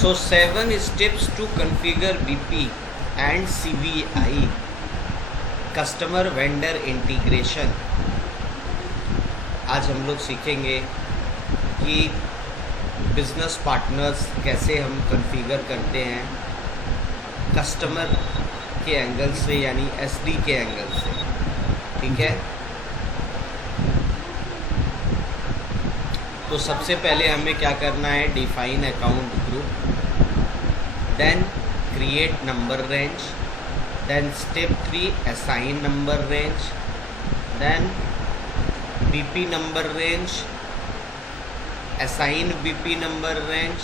So 7 steps to configure BP and CVI, customer vendor integration. आज हम लोग सीखेंगे कि बिजनेस पार्टनर्स कैसे हम कॉन्फ़िगर करते हैं कस्टमर के एंगल से, यानी एसडी के एंगल से। ठीक है, तो सबसे पहले हमें क्या करना है, define account group, then create number range, then step 3 assign number range, then BP number range, assign BP number range,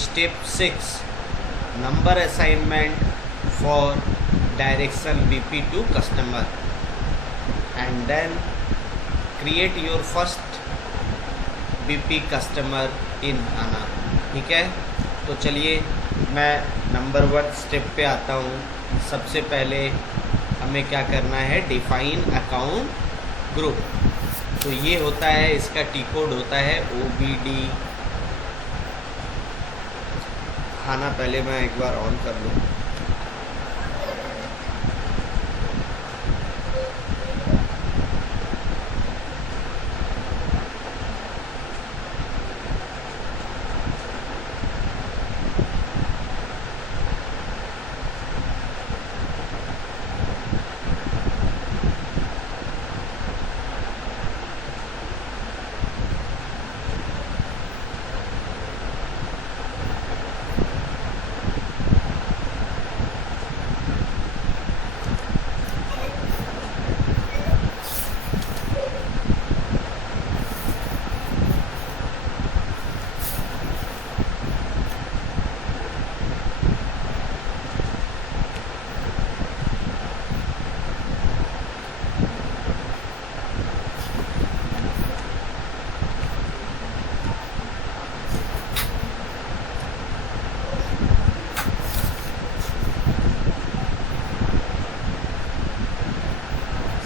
step 6 number assignment for direction BP to customer, and then create your first BP customer in आना। ठीक है, तो चलिए मैं number 1 step पे आता हूँ। सबसे पहले हमें क्या करना है, डिफाइन अकाउंट ग्रुप। तो ये होता है, इसका टी कोड होता है OBD। खाना पहले मैं एक बार ऑन कर लूँ।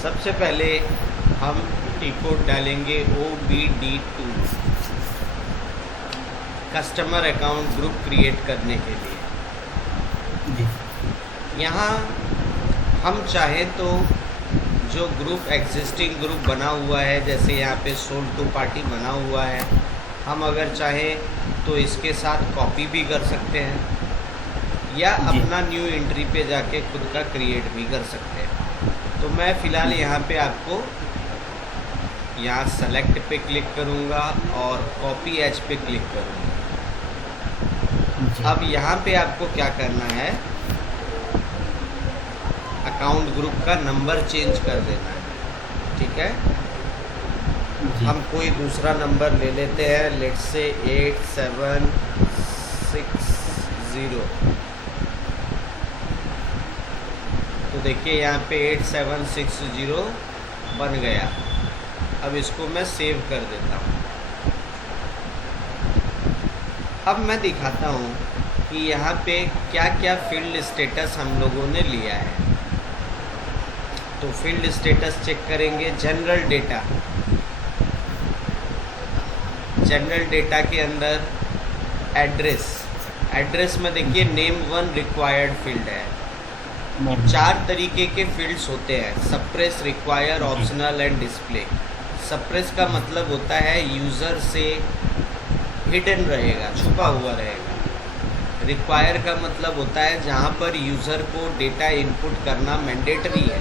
सबसे पहले हम टी कोड डालेंगे OBD2 customer account group create करने के लिए। यहाँ हम चाहें तो जो ग्रुप एग्जिस्टिंग ग्रुप बना हुआ है, जैसे यहाँ पे सोल्ड टू पार्टी बना हुआ है, हम अगर चाहें तो इसके साथ कॉपी भी कर सकते हैं या अपना न्यू एंट्री पे जाके खुद का क्रिएट भी कर सकते हैं। तो मैं फ़िलहाल यहाँ पे आपको यहाँ सेलेक्ट पे क्लिक करूँगा और कॉपी एज पे क्लिक करूँगा। अब यहाँ पे आपको क्या करना है, अकाउंट ग्रुप का नंबर चेंज कर देना है। ठीक है, हम कोई दूसरा नंबर ले लेते हैं, लेट्स से 8760। तो देखिए यहाँ पे 8760 बन गया। अब इसको मैं सेव कर देता हूँ। अब मैं दिखाता हूँ कि यहाँ पे क्या क्या फील्ड स्टेटस हम लोगों ने लिया है। तो फील्ड स्टेटस चेक करेंगे, जनरल डेटा। जनरल डेटा के अंदर एड्रेस में देखिए नेम 1 रिक्वायर्ड फील्ड है। 4 तरीके के फील्ड्स होते हैं, suppress, require, optional and display. Suppress का मतलब होता है यूज़र से हिडन रहेगा, छुपा हुआ रहेगा। रिक्वायर का मतलब होता है जहाँ पर यूज़र को डेटा इनपुट करना मैंडेटरी है।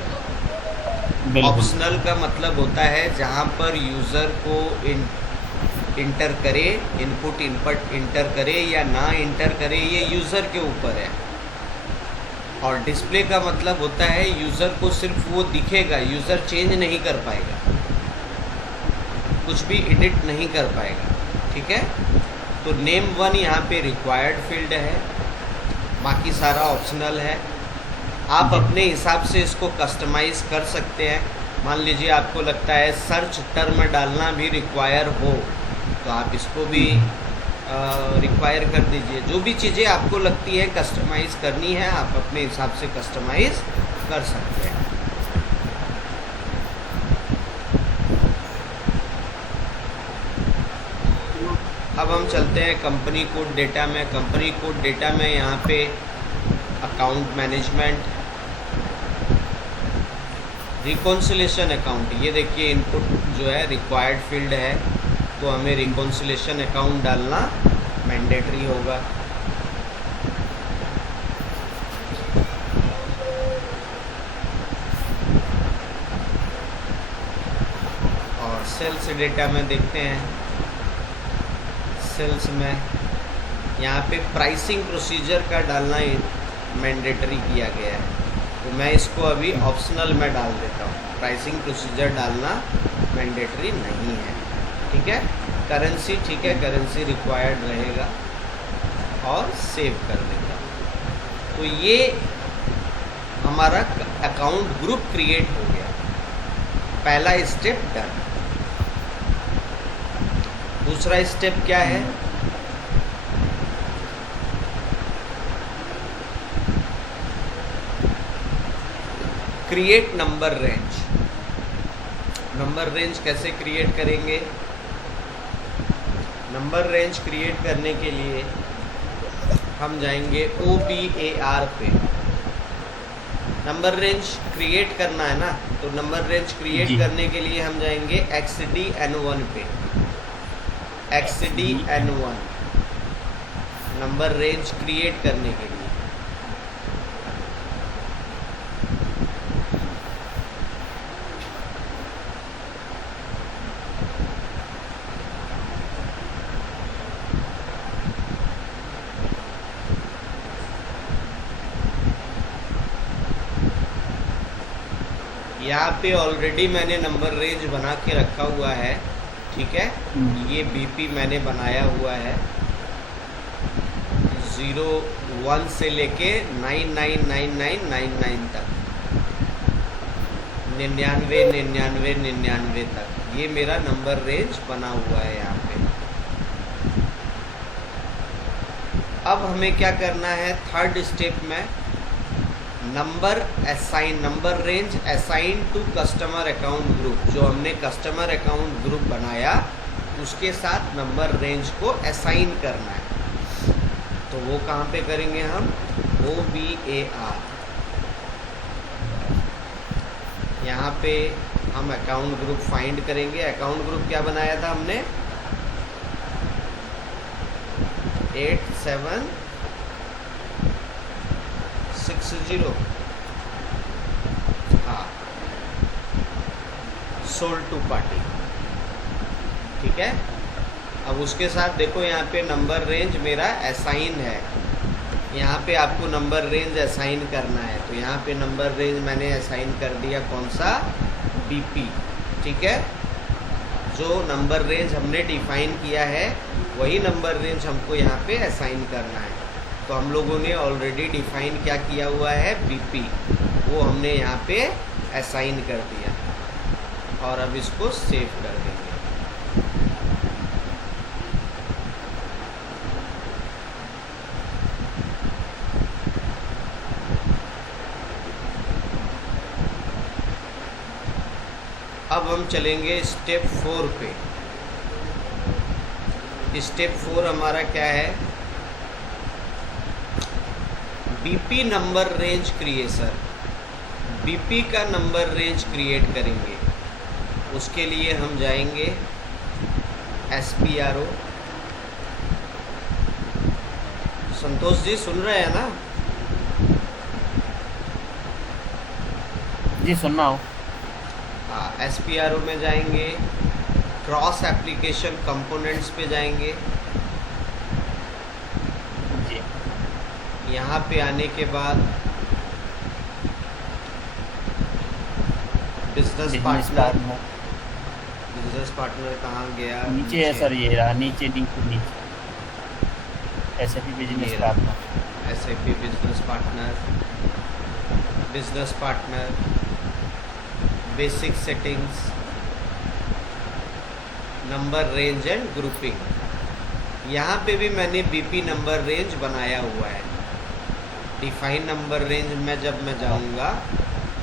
ऑप्शनल का मतलब होता है जहाँ पर यूज़र को इंटर करे, इनपुट इंटर करे या ना इंटर करे, ये यूज़र के ऊपर है। और डिस्प्ले का मतलब होता है यूज़र को सिर्फ वो दिखेगा, यूज़र चेंज नहीं कर पाएगा, कुछ भी एडिट नहीं कर पाएगा। ठीक है, तो नेम 1 यहाँ पे रिक्वायर्ड फील्ड है, बाकी सारा ऑप्शनल है। आप अपने हिसाब से इसको कस्टमाइज़ कर सकते हैं। मान लीजिए आपको लगता है सर्च टर्म डालना भी रिक्वायर हो, तो आप इसको भी रिक्वायर कर दीजिए। जो भी चीज़ें आपको लगती है कस्टमाइज़ करनी है, आप अपने हिसाब से कस्टमाइज़ कर सकते हैं। अब हम चलते हैं कंपनी कोड डेटा में। कंपनी कोड डेटा में यहाँ पे अकाउंट मैनेजमेंट, रिकॉन्सिलेशन अकाउंट, ये देखिए इनपुट जो है रिक्वायर्ड फील्ड है, तो हमें रिकॉन्सिलेशन अकाउंट डालना मैंडेटरी होगा। और सेल्स डेटा में देखते हैं, सेल्स में यहाँ पे प्राइसिंग प्रोसीजर का डालना मैंडेटरी किया गया है, तो मैं इसको अभी ऑप्शनल में डाल देता हूँ। प्राइसिंग प्रोसीजर डालना मैंडेटरी नहीं है, ठीक है। करेंसी, ठीक है, करेंसी रिक्वायर्ड रहेगा और सेव कर देता हूँ। तो ये हमारा अकाउंट ग्रुप क्रिएट हो गया, पहला स्टेप डन। दूसरा स्टेप क्या है, create number range. Number range कैसे क्रिएट करेंगे? नंबर रेंज क्रिएट करने के लिए हम जाएंगे OBAR पे। नंबर रेंज क्रिएट करना है ना, तो नंबर रेंज क्रिएट करने के लिए हम जाएंगे XDN1 पे। XDN1 नंबर रेंज क्रिएट करने के लिए। यहाँ पे ऑलरेडी मैंने नंबर रेंज बना के रखा हुआ है, ठीक है। ये BP मैंने बनाया हुआ है 01 से लेके 999999 तक, 99 99 99 तक, ये मेरा नंबर रेंज बना हुआ है यहाँ पे। अब हमें क्या करना है, थर्ड स्टेप में number assign, number range assign to customer account group. जो हमने कस्टमर अकाउंट ग्रुप बनाया उसके साथ नंबर रेंज को असाइन करना है, तो वो कहाँ पे करेंगे हम, OBAR। यहाँ पे हम अकाउंट ग्रुप फाइंड करेंगे। अकाउंट ग्रुप क्या बनाया था हमने, 8760, हाँ, सोल्ड टू पार्टी, ठीक है। अब उसके साथ देखो यहाँ पे नंबर रेंज मेरा असाइन है, यहाँ पे आपको नंबर रेंज असाइन करना है, तो यहाँ पे नंबर रेंज मैंने असाइन कर दिया, कौन सा, BP, ठीक है। जो नंबर रेंज हमने डिफाइन किया है वही नंबर रेंज हमको यहाँ पे असाइन करना है। तो हम लोगों ने ऑलरेडी डिफाइन क्या किया हुआ है, BP, वो हमने यहाँ पे असाइन कर दिया और अब इसको सेव कर देंगे। अब हम चलेंगे स्टेप 4 पे। स्टेप 4 हमारा क्या है, BP number range creation. BP का नंबर रेंज क्रिएट करेंगे, उसके लिए हम जाएंगे SPRO। संतोष जी सुन रहे हैं ना? जी सुन रहा हूँ। हाँ, SPRO में जाएंगे, क्रॉस एप्लीकेशन कंपोनेंट्स पे जाएंगे। जी यहाँ पे आने के बाद बिजनेस पार्टनर। बिजनेस पार्टनर कहाँ गया, नीचे है सर, ये रहा नीचे, नीचे SAP business partner, SAP business partner, business partner, basic settings, number range and grouping. यहाँ पे भी मैंने BP नंबर रेंज बनाया हुआ है। डिफाइन नंबर रेंज में जब मैं जाऊँगा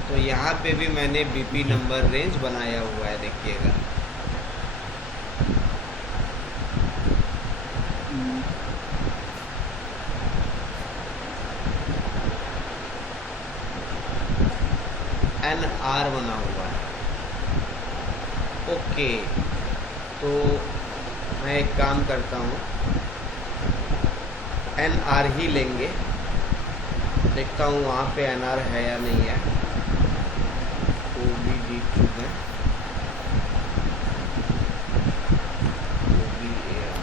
तो यहाँ पे भी मैंने BP नंबर रेंज बनाया हुआ है, देखिएगा। आर बना हुआ है। ओके, तो मैं एक काम करता हूँ, एन आर ही लेंगे, देखता हूँ वहाँ पे एन आर है या नहीं है। ओ बी डी टू है, ओ बी ए आर।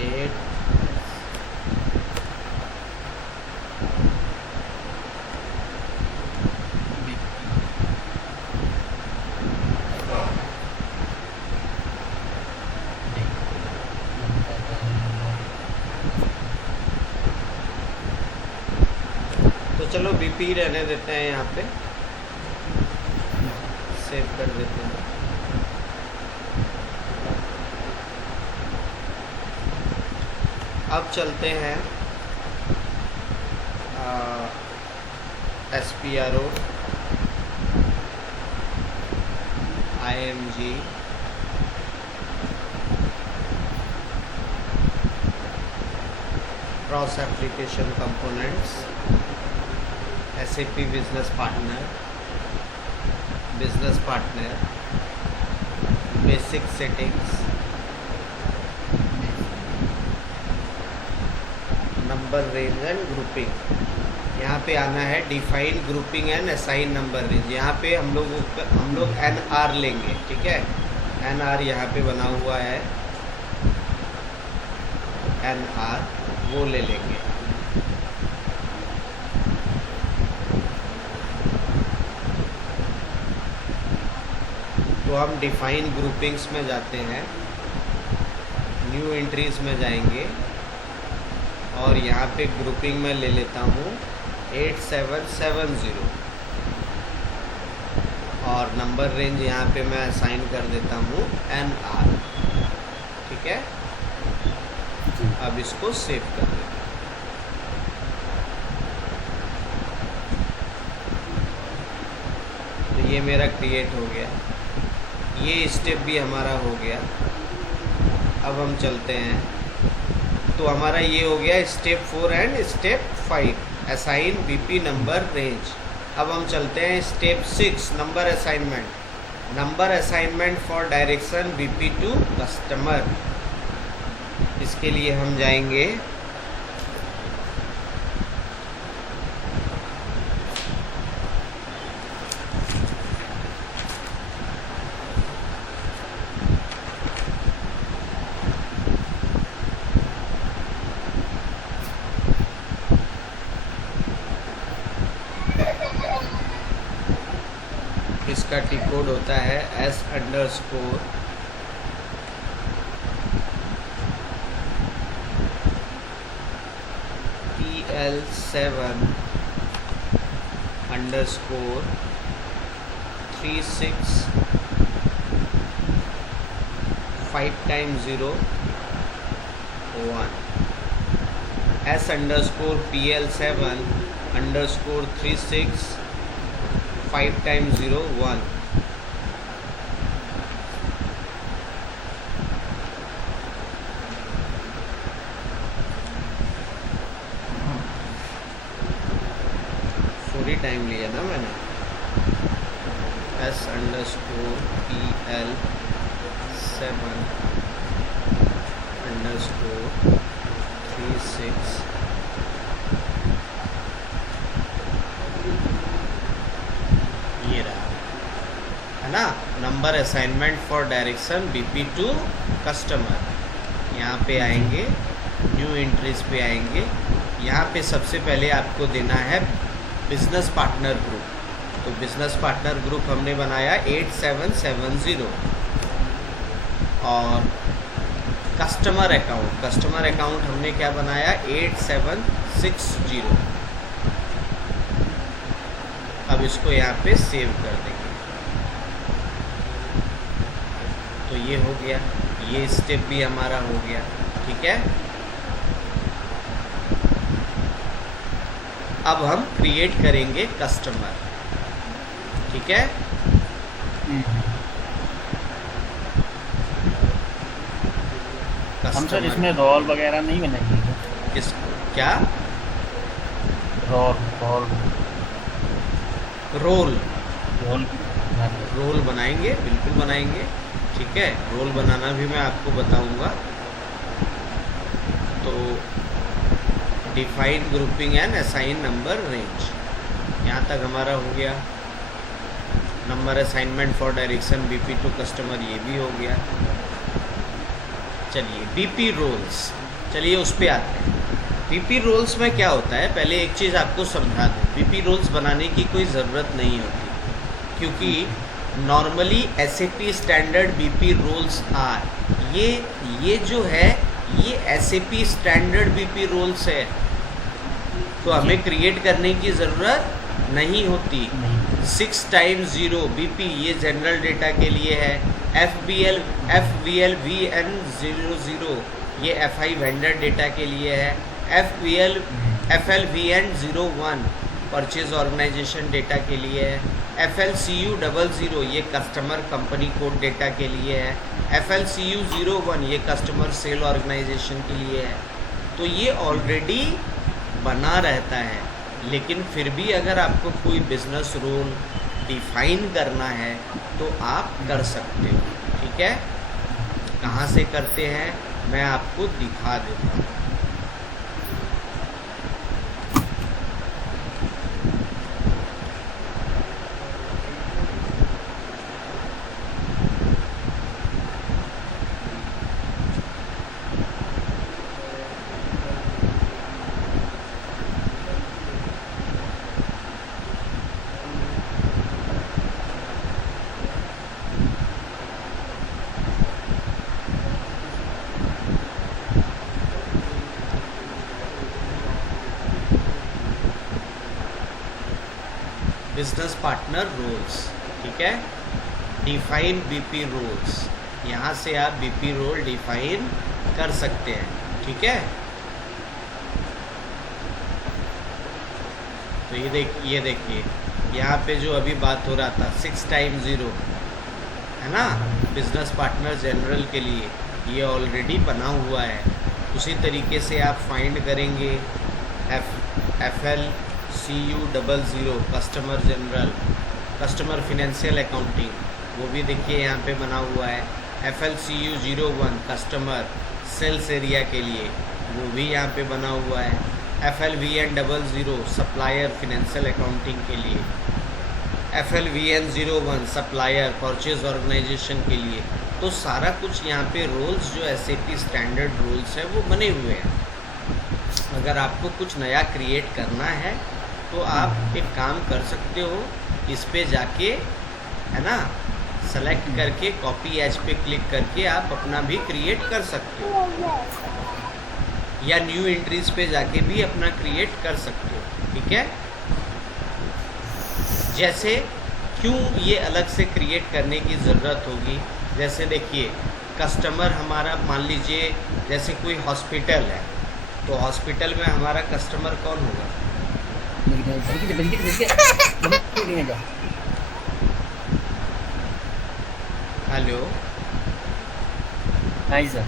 एट तो चलो बीपी रहने देते हैं, यहाँ पे सेव कर देते हैं। अब चलते हैं S P R O, I M G, cross application components, SAP business partner, basic settings, number range and grouping. यहाँ पे आना है define grouping and assign number range. यहाँ पे हम लोग एन आर लेंगे, ठीक है। एन आर यहाँ पे बना हुआ है, एन आर वो ले लेंगे। तो हम डिफाइन ग्रुपिंग्स में जाते हैं, न्यू एंट्रीज में जाएंगे और यहाँ पे ग्रुपिंग में ले लेता हूँ 8770 और नंबर रेंज यहाँ पे मैं असाइन कर देता हूँ NR, ठीक है। अब इसको सेव कर देते हैं। तो ये मेरा क्रिएट हो गया, ये स्टेप भी हमारा हो गया। अब हम चलते हैं, तो हमारा ये हो गया step 4 and step 5, assign BP number range. अब हम चलते हैं step 6, number assignment for direction BP to customer. इसके लिए हम जाएंगे इसका टी कोड होता है S_PL7 36 5 times 0 1 S_PL7_36 5 times 0 1। थोड़ी टाइम लिया ना मैंने। S_PL7_36 ये रहा, है ना, number assignment for direction BP to customer. यहाँ पे आएंगे, न्यू एंट्रीज पे आएंगे। यहाँ पे सबसे पहले आपको देना है बिजनेस पार्टनर ग्रुप। तो बिजनेस पार्टनर ग्रुप हमने बनाया 8770 और कस्टमर अकाउंट हमने क्या बनाया 8760। अब इसको यहाँ पे सेव कर देंगे। तो ये हो गया, ये स्टेप भी हमारा हो गया, ठीक है। अब हम क्रिएट करेंगे कस्टमर, ठीक है। हम सर कस्टमर इसमें रोल वगैरह नहीं बनाएंगे? किस क्या role role role role role बनाएंगे, बिल्कुल बनाएंगे, ठीक है। रोल बनाना भी मैं आपको बताऊंगा। तो define grouping and assign number range, यहाँ तक हमारा हो गया। Number assignment for direction BP to customer, ये भी हो गया। चलिए बीपी रोल्स, चलिए उस पर आते हैं। बीपी रोल्स में क्या होता है, पहले एक चीज़ आपको समझा दूँ। बीपी रोल्स बनाने की कोई ज़रूरत नहीं होती, क्योंकि normally SAP standard BP roles are, ये जो है ये एसएपी स्टैंडर्ड बीपी रोल्स है, तो हमें क्रिएट करने की ज़रूरत नहीं होती। 6 टाइम्स 0 बीपी ये जनरल डेटा के लिए है। FVL VN00 ये FI वेंडर डेटा के लिए है। FLVN01 परचेज ऑर्गेनाइजेशन डेटा के लिए है। FLCU00 ये कस्टमर कंपनी कोड डेटा के लिए है। FLCU01 ये कस्टमर सेल ऑर्गेनाइजेशन के लिए है। तो ये ऑलरेडी बना रहता है, लेकिन फिर भी अगर आपको कोई बिजनेस रोल डिफाइन करना है तो आप कर सकते हो, ठीक है। कहाँ से करते हैं मैं आपको दिखा देता हूँ। बिजनेस पार्टनर रोल्स, ठीक है। डिफाइन बीपी रोल्स, यहाँ से आप बीपी रोल डिफाइन कर सकते हैं, ठीक है। तो ये देखिए यहाँ पे जो अभी बात हो रहा था 6 टाइम्स 0 है ना, बिजनेस पार्टनर जनरल के लिए ये ऑलरेडी बना हुआ है। उसी तरीके से आप फाइंड करेंगे FLCU00 customer general, customer financial accounting, वो भी देखिए यहाँ पे बना हुआ है। FLCU01 कस्टमर सेल्स एरिया के लिए, वो भी यहाँ पे बना हुआ है। FLVN00 सप्लायर फिनेंशियल अकाउंटिंग के लिए, FLVN01 सप्लायर परचेज ऑर्गेनाइजेशन के लिए। तो सारा कुछ यहाँ पे रोल्स जो SAP स्टैंडर्ड रोल्स है वो बने हुए हैं। अगर आपको कुछ नया क्रिएट करना है तो आप एक काम कर सकते हो, इस पे जाके है ना सेलेक्ट करके कॉपी एज पे क्लिक करके आप अपना भी क्रिएट कर सकते हो, या न्यू एंट्रीज पे जाके भी अपना क्रिएट कर सकते हो, ठीक है। जैसे क्यों ये अलग से क्रिएट करने की ज़रूरत होगी, जैसे देखिए कस्टमर हमारा, मान लीजिए जैसे कोई हॉस्पिटल है, तो हॉस्पिटल में हमारा कस्टमर कौन होगा? हेलो, हाँ सर।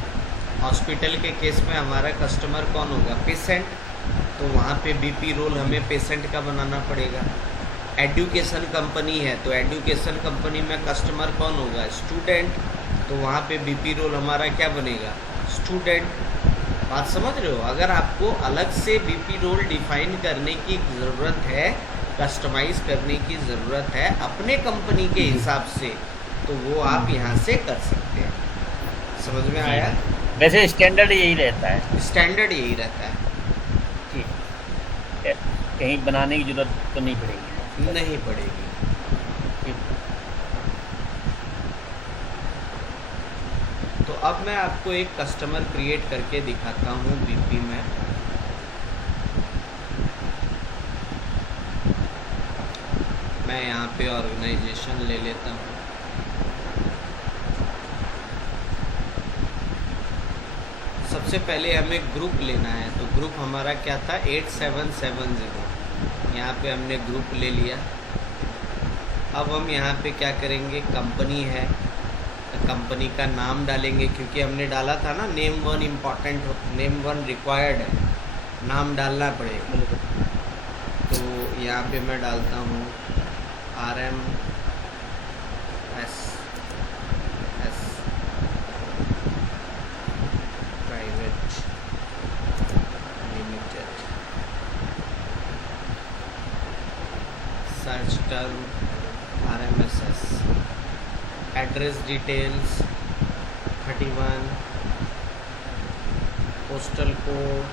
हॉस्पिटल के केस में हमारा कस्टमर कौन होगा? पेशेंट। तो वहाँ पे बीपी रोल हमें पेशेंट का बनाना पड़ेगा। एजुकेशन कंपनी है तो एजुकेशन कंपनी में कस्टमर कौन होगा? स्टूडेंट। तो वहाँ पे बीपी रोल हमारा क्या बनेगा? स्टूडेंट। बात समझ रहे हो? अगर आपको अलग से बीपी रोल डिफाइन करने की ज़रूरत है, कस्टमाइज़ करने की ज़रूरत है अपने कंपनी के हिसाब से, तो वो आप यहाँ से कर सकते हैं। समझ में आया? वैसे स्टैंडर्ड यही रहता है। स्टैंडर्ड यही रहता है। ठीक है, कहीं बनाने की ज़रूरत तो नहीं पड़ेगी? नहीं पड़ेगी। तो अब मैं आपको एक कस्टमर क्रिएट करके दिखाता हूँ बीपी में। मैं यहाँ पे ऑर्गेनाइजेशन ले लेता हूँ। सबसे पहले हमें ग्रुप लेना है, तो ग्रुप हमारा क्या था? 8770। यहाँ पे हमने ग्रुप ले लिया। अब हम यहाँ पे क्या करेंगे, कंपनी है तो कंपनी का नाम डालेंगे, क्योंकि हमने डाला था ना name one important, name one required है, नाम डालना पड़ेगा। तो यहाँ पे मैं डालता हूँ RMS private limited, search term RMSS, address details 31, postal code,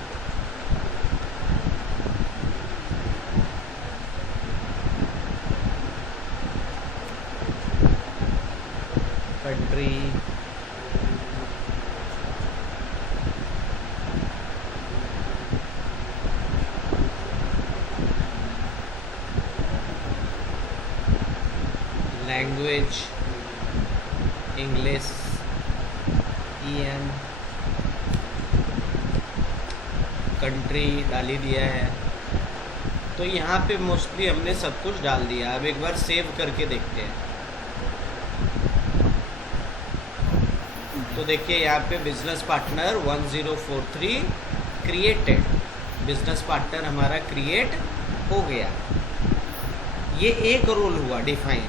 country, language English, EN, country डाल ही दिया है। तो यहाँ पे मोस्टली हमने सब कुछ डाल दिया। अब एक बार सेव करके देखते हैं। तो देखिए यहाँ पे business partner 1043 created, business partner हमारा क्रिएट हो गया। ये एक रोल हुआ डिफाइन,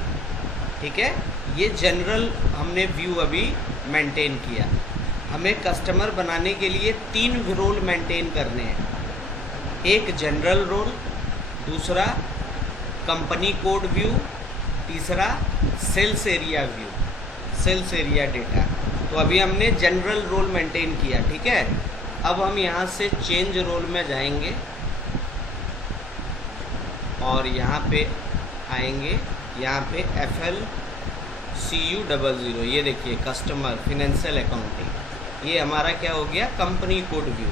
ठीक है। ये जनरल हमने व्यू अभी मेंटेन किया। हमें कस्टमर बनाने के लिए 3 रोल मेंटेन करने हैं। एक जनरल रोल, दूसरा कंपनी कोड व्यू, तीसरा sales area view, sales area data. तो अभी हमने जनरल रोल मेंटेन किया, ठीक है। अब हम यहाँ से चेंज रोल में जाएंगे और यहाँ पे आएंगे, यहाँ पे FLCU00, ये देखिए कस्टमर फिनेंशियल अकाउंटिंग, ये हमारा क्या हो गया, कंपनी कोड व्यू।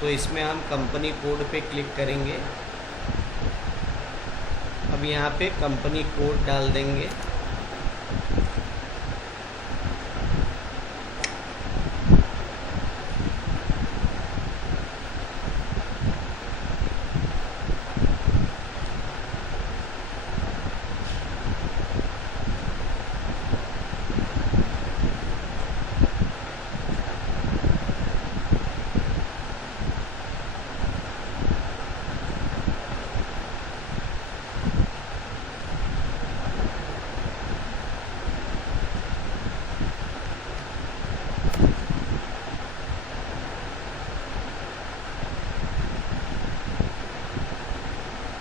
तो इसमें हम कंपनी कोड पे क्लिक करेंगे। अब यहाँ पे कंपनी कोड डाल देंगे।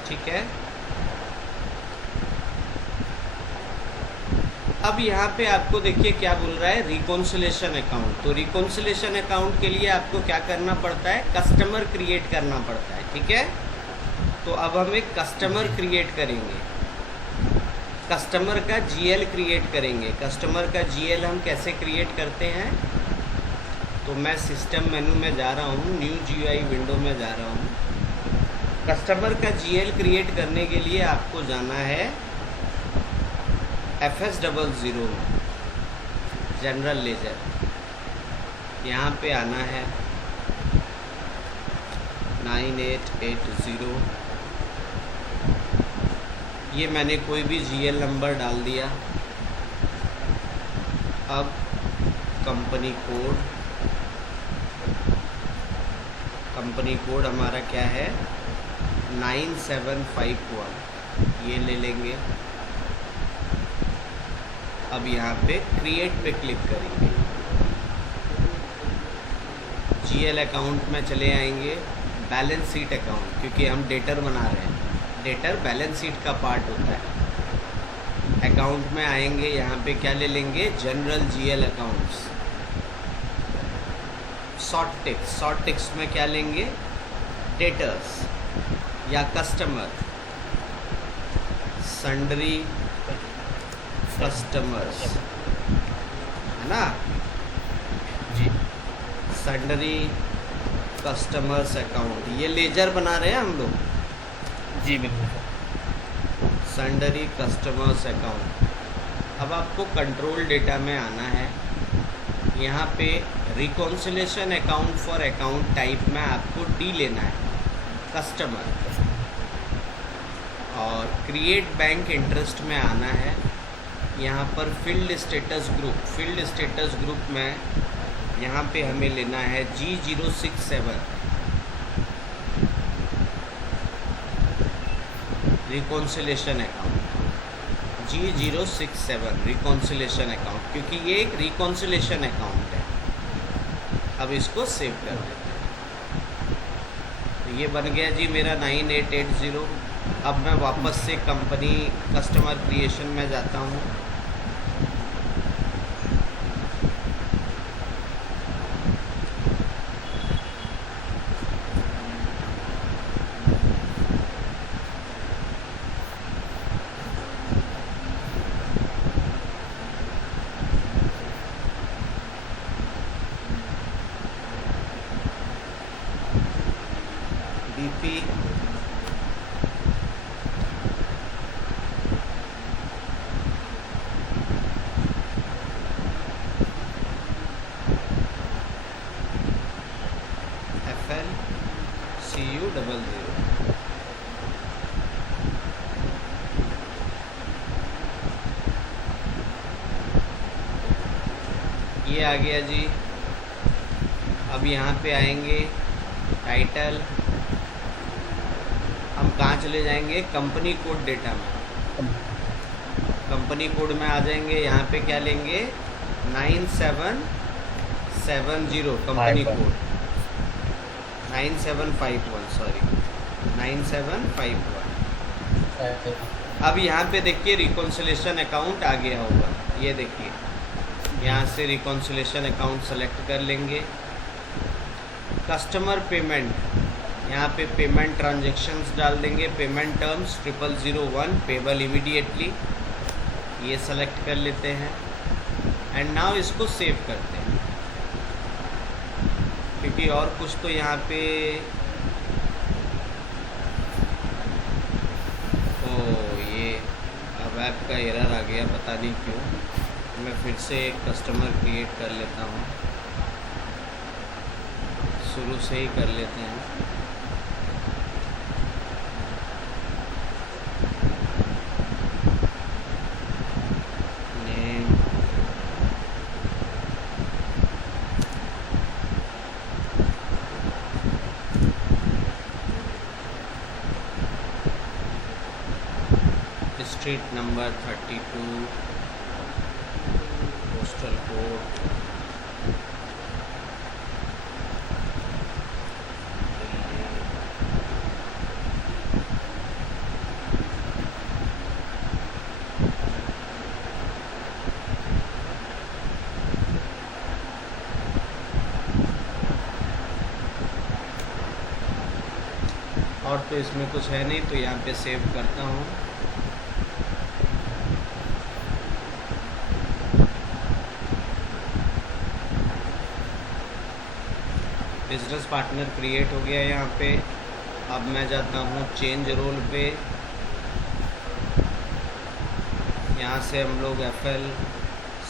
ठीक है। अब यहाँ पे आपको देखिए क्या बोल रहा है, रिकॉन्सिलेशन अकाउंट। तो रिकॉन्सिलेशन अकाउंट के लिए आपको क्या करना पड़ता है, कस्टमर क्रिएट करना पड़ता है, ठीक है। तो अब हम एक कस्टमर क्रिएट करेंगे, कस्टमर का GL क्रिएट करेंगे। कस्टमर का GL हम कैसे क्रिएट करते हैं, तो मैं सिस्टम मेनू में जा रहा हूँ, न्यू GUI विंडो में जा रहा हूँ। कस्टमर का GL क्रिएट करने के लिए आपको जाना है FS00 जनरल लेजर, यहाँ पे आना है 9880। ये मैंने कोई भी GL नंबर डाल दिया। अब कंपनी कोड हमारा क्या है, 9751, ये ले लेंगे। अब यहाँ पे क्रिएट पे क्लिक करेंगे, GL अकाउंट में चले आएंगे, बैलेंस शीट अकाउंट, क्योंकि हम डेटर बना रहे हैं, डेटर बैलेंस शीट का पार्ट होता है। अकाउंट में आएंगे, यहाँ पे क्या ले लेंगे, general GL accounts, short text में क्या लेंगे, डेटर्स या कस्टमर, सन्ड्री कस्टमर्स, है ना जी, सन्ड्री कस्टमर्स अकाउंट। ये लेजर बना रहे हैं हम लोग, जी बिल्कुल। Sundry customers account. अब आपको कंट्रोल डेटा में आना है, यहाँ पे reconciliation account for account type में आपको D लेना है। कस्टमर, और क्रिएट बैंक इंटरेस्ट में आना है। यहाँ पर फील्ड स्टेटस ग्रुप में यहाँ पे हमें लेना है G067 reconciliation account, G067 reconciliation account, क्योंकि ये एक रिकॉन्सिलेशन अकाउंट है। अब इसको सेव कर देते हैं। तो ये बन गया जी मेरा 9880। अब मैं वापस से कंपनी कस्टमर क्रिएशन में जाता हूँ। BP FL CU00। ये आ गया जी। अब यहाँ पे आएंगे टाइटल, हम कहाँ चले जाएंगे, कंपनी कोड डेटा में। कंपनी कोड में आ जाएंगे, यहाँ पे क्या लेंगे 9770 कंपनी कोड 9751, सॉरी 9751। अब यहाँ पे देखिए रिकॉन्सिलेशन अकाउंट आ गया होगा, ये देखिए यहाँ से रिकॉन्सिलेशन अकाउंट सेलेक्ट कर लेंगे। कस्टमर पेमेंट, यहाँ पे पेमेंट ट्रांजैक्शंस डाल देंगे, पेमेंट टर्म्स 0001 पेबल इमीडिएटली, ये सेलेक्ट कर लेते हैं। एंड नाउ इसको सेव करते हैं, क्योंकि और कुछ तो यहाँ पे ये अब ऐप का एरर आ गया, पता नहीं क्यों। मैं फिर से एक कस्टमर क्रिएट कर लेता हूँ, शुरू से ही कर लेते हैं। स्ट्रीट नंबर 32, पोस्टल कोड और तो इसमें कुछ है नहीं, तो यहाँ पे सेव करता हूँ। बिजनेस पार्टनर क्रिएट हो गया यहाँ पे। अब मैं जाता हूँ चेंज रोल पे, यहाँ से हम लोग FL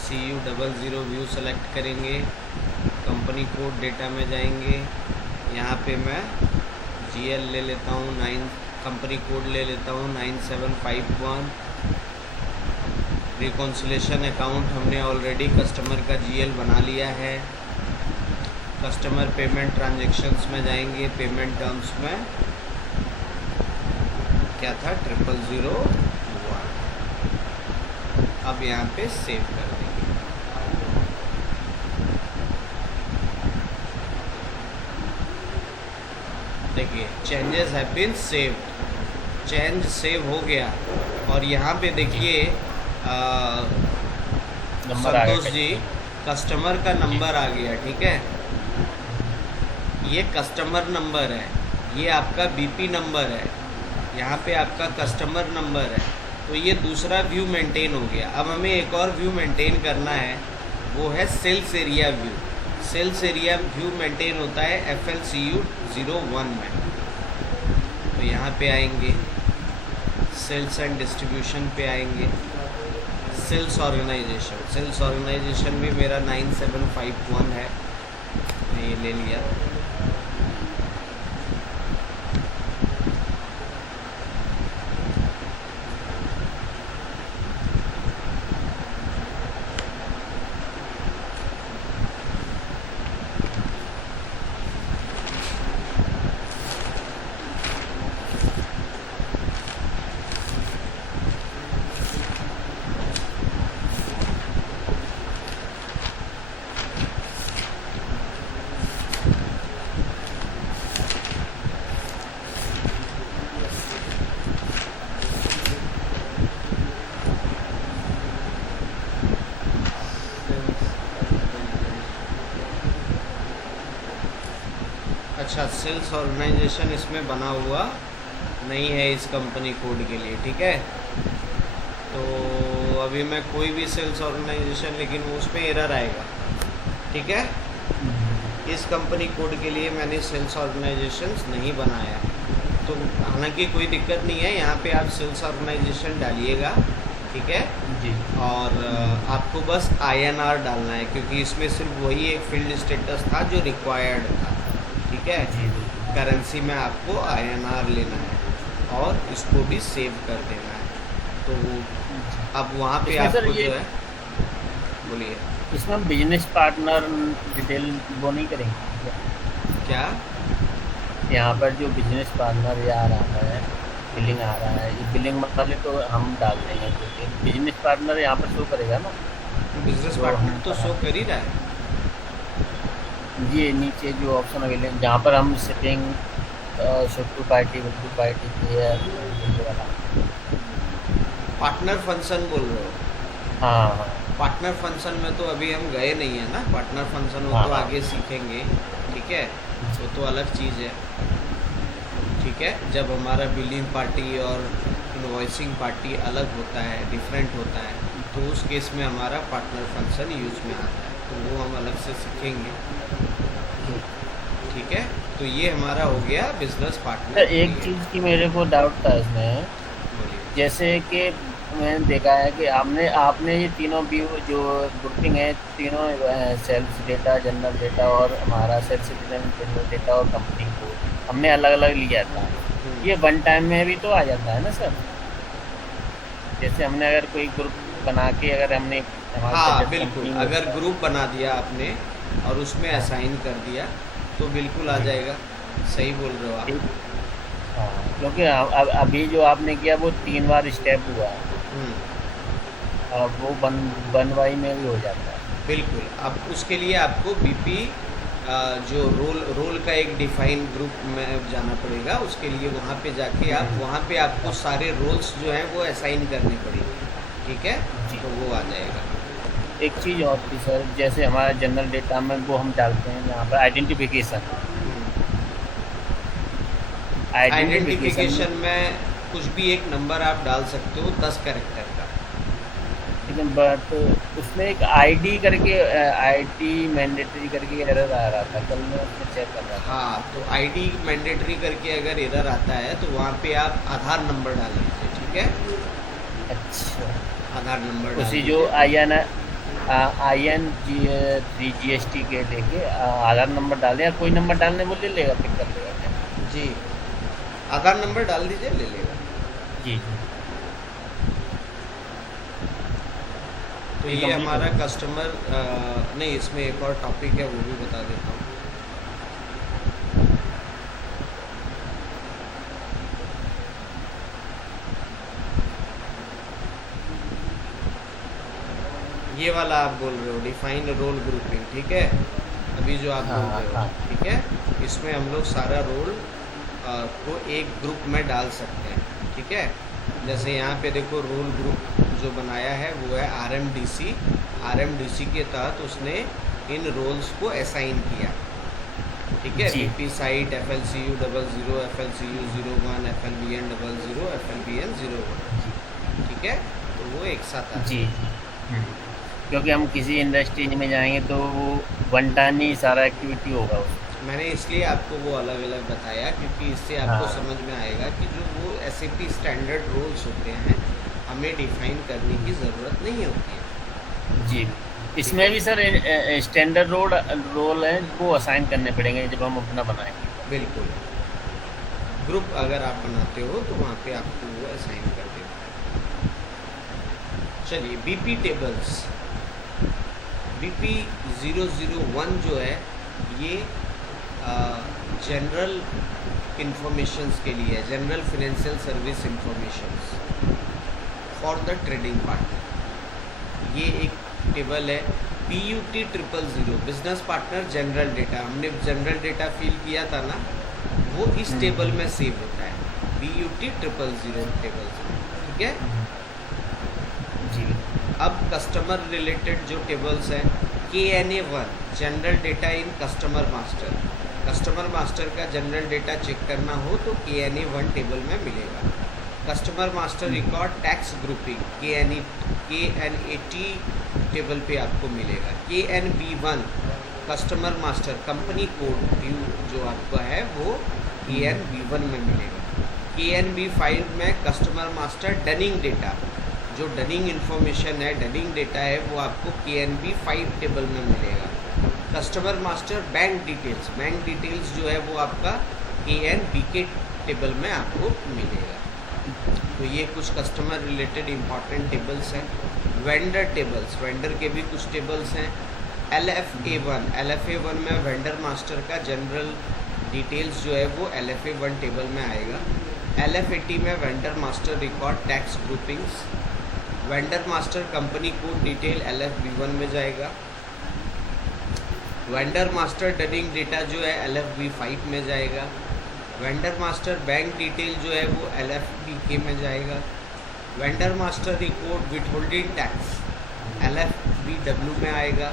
CU00 व्यू सेलेक्ट करेंगे, कंपनी कोड डेटा में जाएंगे, यहाँ पे मैं GL ले लेता हूँ, कंपनी कोड ले लेता हूँ 9751। रिकॉन्सिलेशन अकाउंट हमने ऑलरेडी कस्टमर का GL बना लिया है। कस्टमर पेमेंट ट्रांजैक्शंस में जाएंगे, पेमेंट टर्म्स में क्या था 0001। अब यहाँ पे सेव कर देंगे। देखिए changes have been saved, change save हो गया। और यहाँ पे देखिए संतोष जी कस्टमर का नंबर आ गया, ठीक है। ये कस्टमर नंबर है, ये आपका BP नंबर है, यहाँ पे आपका कस्टमर नंबर है। तो ये दूसरा व्यू मेंटेन हो गया। अब हमें एक और व्यू मेंटेन करना है, वो है sales area view. Sales area view maintain होता है FL CU01 में। तो यहाँ पे आएंगे, सेल्स एंड डिस्ट्रीब्यूशन पे आएंगे, सेल्स ऑर्गेनाइजेशन भी मेरा 9751 है, मैं ये ले लिया। अच्छा, सेल्स ऑर्गेनाइजेशन इसमें बना हुआ नहीं है इस कंपनी कोड के लिए, ठीक है। तो अभी मैं कोई भी सेल्स ऑर्गेनाइजेशन, लेकिन वो उसमें एरर आएगा, ठीक है। इस कंपनी कोड के लिए मैंने सेल्स ऑर्गेनाइजेशंस नहीं बनाया है, तो हालांकि कोई दिक्कत नहीं है, यहाँ पे आप सेल्स ऑर्गेनाइजेशन डालिएगा, ठीक है। जी। और आपको बस INR डालना है, क्योंकि इसमें सिर्फ वही एक फील्ड स्टेटस था जो रिक्वायर्ड था, ठीक है। जी। करेंसी में आपको INR लेना है और इसको भी सेव कर देना है। तो अब वहाँ पे इसमें सर आपको ये जो है, बोलिए इसमें हम बिजनेस पार्टनर डिटेल वो नहीं करेंगे क्या। यहाँ पर जो बिजनेस पार्टनर ये आ रहा है, बिलिंग आ रहा है, ये बिलिंग वाले तो हम डाल देंगे, क्योंकि बिजनेस पार्टनर यहाँ पर शो करेगा ना। बिजनेस जो पार्टनर हम तो शो कर ही रहा है। ये नीचे जो ऑप्शन अवेलेबल जहाँ पर हम सेटिंग शो पार्टी बिल्कुल पार्टी ये वाला। पार्टनर फंक्शन बोल रहे हो। हाँ। पार्टनर फंक्शन में तो अभी हम गए नहीं है ना, पार्टनर फंक्शन वो हाँ, तो हाँ। आगे सीखेंगे, ठीक है। वो तो अलग चीज़ है, ठीक है। जब हमारा बिलिंग पार्टी और इनवॉइसिंग पार्टी अलग होता है, डिफरेंट होता है, तो उस केस में हमारा पार्टनर फंक्शन यूज में आता है, तो वो हम अलग से सीखेंगे, ठीक है। तो ये हमारा हो गया बिजनेस पार्टनर। एक चीज़ की मेरे को डाउट था इसमें, बोलिए। जैसे कि मैंने देखा है कि आपने ये तीनों व्यू जो ग्रुपिंग है, तीनों सेल्स डेटा, जनरल डेटा और हमारा सेल्स जनरल डेटा और कंपनी को हमने अलग अलग लिया था। ये वन टाइम में भी तो आ जाता है ना सर? जैसे हमने अगर कोई ग्रुप बना के अगर हमने हाँ बिल्कुल, अगर ग्रुप बना दिया आपने और उसमें असाइन कर दिया तो बिल्कुल आ जाएगा, सही बोल रहे हो आप। हाँ, क्योंकि अभी जो आपने किया वो 3 बार स्टेप हुआ है, और वो वन वाई में भी हो जाता है। बिल्कुल। अब उसके लिए आपको BP जो रोल का एक डिफाइन ग्रुप में जाना पड़ेगा, उसके लिए वहाँ पे जाके आप वहाँ पे आपको सारे रोल्स जो हैं वो असाइन करने पड़ेंगे, ठीक है। तो वो आ जाएगा। एक चीज़ और थी सर, जैसे हमारा जनरल डेटा में वो हम डालते हैं यहाँ पर आइडेंटिफिकेशन में कुछ भी एक नंबर आप डाल सकते हो 10 कैरेक्टर का, लेकिन बट उसमें एक ID करके ID मैंडेटरी करके एरर आ रहा था, कल मैं उसमें चेक कर रहा था। हाँ, तो ID मैंडेटरी करके अगर एरर आता है तो वहाँ पे आप आधार नंबर डाल दीजिए, ठीक है। अच्छा, आधार नंबर उसी जो IN 3GST के लेके आधार नंबर डालें, या कोई नंबर डालने वो ले लेगा, पिक कर लेगा क्या? जी, आधार नंबर डाल दीजिए, ले लेगा। जी। तो ये हमारा कस्टमर नहीं, इसमें एक और टॉपिक है वो भी बता देता हूँ। ये वाला आप बोल रहे हो डिफाइन रोल ग्रुपिंग, ठीक है। अभी जो आप बोल रहे हो, ठीक है, इसमें हम लोग सारा रोल को एक ग्रुप में डाल सकते हैं, ठीक है। जैसे यहाँ पे देखो रोल ग्रुप जो बनाया है वो है RMDC के तहत उसने इन रोल्स को असाइन किया, ठीक है। BP site FLCU 00, FLCU 01, FLBN 00, FLBN 01, ठीक है। तो वो एक साथ आता जी। क्योंकि हम किसी इंडस्ट्री में जाएंगे तो वो वन टाइम ही सारा एक्टिविटी होगा उसमें। मैंने इसलिए आपको वो अलग अलग बताया क्योंकि इससे आपको समझ में आएगा कि जो वो SAP स्टैंडर्ड रोल्स होते हैं हमें डिफाइन करने की ज़रूरत नहीं होती है। जी, इसमें भी सर स्टैंडर्ड रोल है वो असाइन करने पड़ेंगे जब हम अपना बनाएंगे। बिल्कुल, ग्रुप अगर आप बनाते हो तो वहाँ पे आपको वो असाइन कर देता है। चलिए, BP टेबल्स, BP 001 जो है ये जनरल इंफॉर्मेशंस के लिए है, general financial service informations for the trading partner. ये एक टेबल है PUT 000 business partner general data, हमने जनरल डेटा फिल किया था ना, वो इस टेबल में सेव होता है, PUT 000 टेबल, ठीक है जी। अब कस्टमर रिलेटेड जो टेबल्स हैं KNA 1 general data in customer master, customer master का जनरल डेटा चेक करना हो तो KNA1 टेबल में मिलेगा। Customer master record tax grouping KNAT table पे आपको मिलेगा। KNB1 customer master company code view जो आपका है वो KNB1 में मिलेगा। KNB5 में कस्टमर मास्टर डनिंग डेटा, जो डनिंग इन्फॉर्मेशन है, डनिंग डेटा है, वो आपको KNB5 टेबल में मिलेगा। कस्टमर मास्टर बैंक डिटेल्स जो है वो आपका KNBK टेबल में आपको मिलेगा। तो ये कुछ कस्टमर रिलेटेड इम्पॉर्टेंट टेबल्स हैं। वेंडर टेबल्स, वेंडर के भी कुछ टेबल्स हैं। LFA1 में वेंडर मास्टर का जनरल डिटेल्स जो है वो LFA1 टेबल में आएगा। LF80 में vendor master record tax groupings. Vendor master company code detail LFB1 में जाएगा। वेंडर मास्टर डनिंग डेटा जो है LFB5 में जाएगा। वेंडर मास्टर बैंक डिटेल जो है वो LFBK में जाएगा। Vendor master record withholding tax LFBW में आएगा।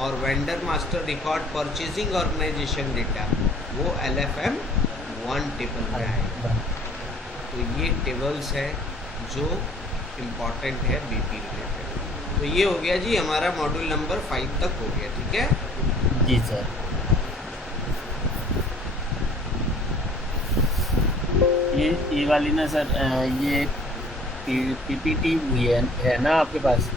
और vendor master record purchasing organization data वो LFM1 टेबल में आएगा। तो ये टेबल्स हैं जो इम्पॉर्टेंट है BP रिलेटेड। तो ये हो गया जी, हमारा मॉड्यूल नंबर 5 तक हो गया। ठीक है जी सर। ये वाली ना सर, ये PPT हुई है ना आपके पास?